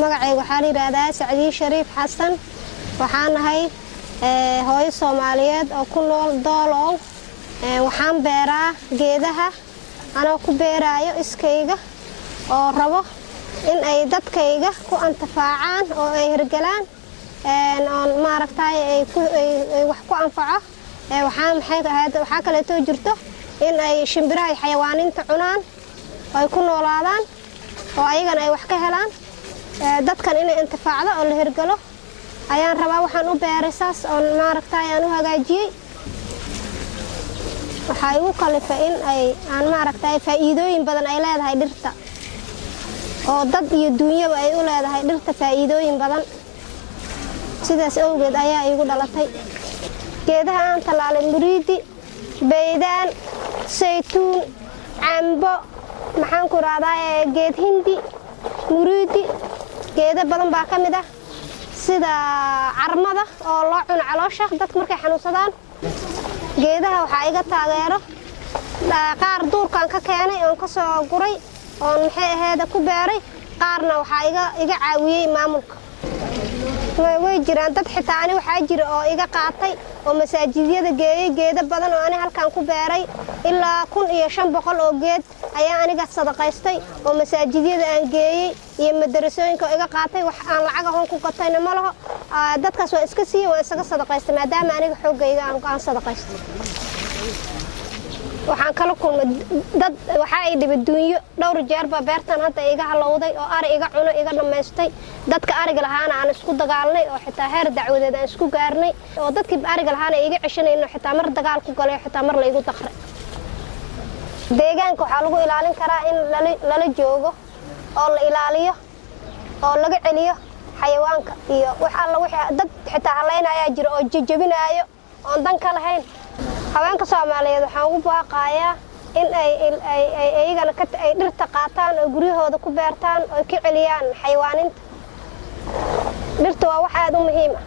magacaygu waxaa la yiraahdaa Sacdiye Shariif Xasan waxaan ahay hooyo Soomaaliyeed oo ku nool Doolow waxaan beeraa geedaha anoo ku beeraayo iskayga oo rabo in ay dadkayga ku antafaacaan oo ay hirgalaan oo maaragtay ay wax ku anfaco waxaa kale oo jirto in ay shimbiraha iyo xayawaaninta cunaan ay ku noolaadaan oo ayagana ay wax ka helaan dadkan inay intifaacdo oo la hirgalo ayaan rabaa waxaan u beeray saas oo maaragtay aan u hagaajiyay waxa igu kalifay in aan maaragtay faa'iidooyin badan ay leedahay dhirta oo dad iyo duunyaba ay u leedahay dhirta faa'iidooyin badan sidaas awgeed ayaa igu dhalatay geedaha aan talaalay muriidi beydaan saytuun cambo maxaan ku raadaa geed hindi muriidi geeda badan baa ka mid ah sida carmada oo loo cuno caloosha dadka markay xanuunsadaan geedaha waxa iga taageero qaar duurkan ka keenay oo ka soo guray oo maxay ahayd ku beeray qaarna waxa iga caawiyay maamulka way jiraan dad xitaa ani waxa jira oo iga qaatay oo masaajidada geeyay geeda badan oo ani halkan ku beeray ilaa 1500 oo geed ayaa aniga sadaqaystay oo masaajidada aan geeyay iyo madarasooyinka iga qaatay wax aan lacag ahaan ku gatayna ma laho dadkaas waa iska sii waa isaga sadaqaystay maadaama aniga xoogayga aan sadaqaystay waxaan kala kulmay dad waxa ay dhibay duunyo dhowr jeer ba beertan hadda iga halowday oo ari iga cuno iga dhameystay dadka ariga lahaana aan isku dagaalnay oo xitaa heer dacwadeed aan isku gaarnay oo dadkii ariga lahaana iga cishanayno xitaa mar dagaal ku galay xitaa mar la igu daqray deegaanka waxa lagu ilaalin karaa in lala joogo oo la ilaaliyo oo laga celiyo xayawaanka iyo wax alla wixii dad xitaa haleynaya jiro oo jajabinaayo oo dan ka lahayn haweenka Soomaaliyeed waxaan ugu baaqayaa in ay ayagana ay dhirta qaataan oo guryahooda ku beertaan oo ka celiyaan xayawaaninta dhirta waa wax aad u muhiim ah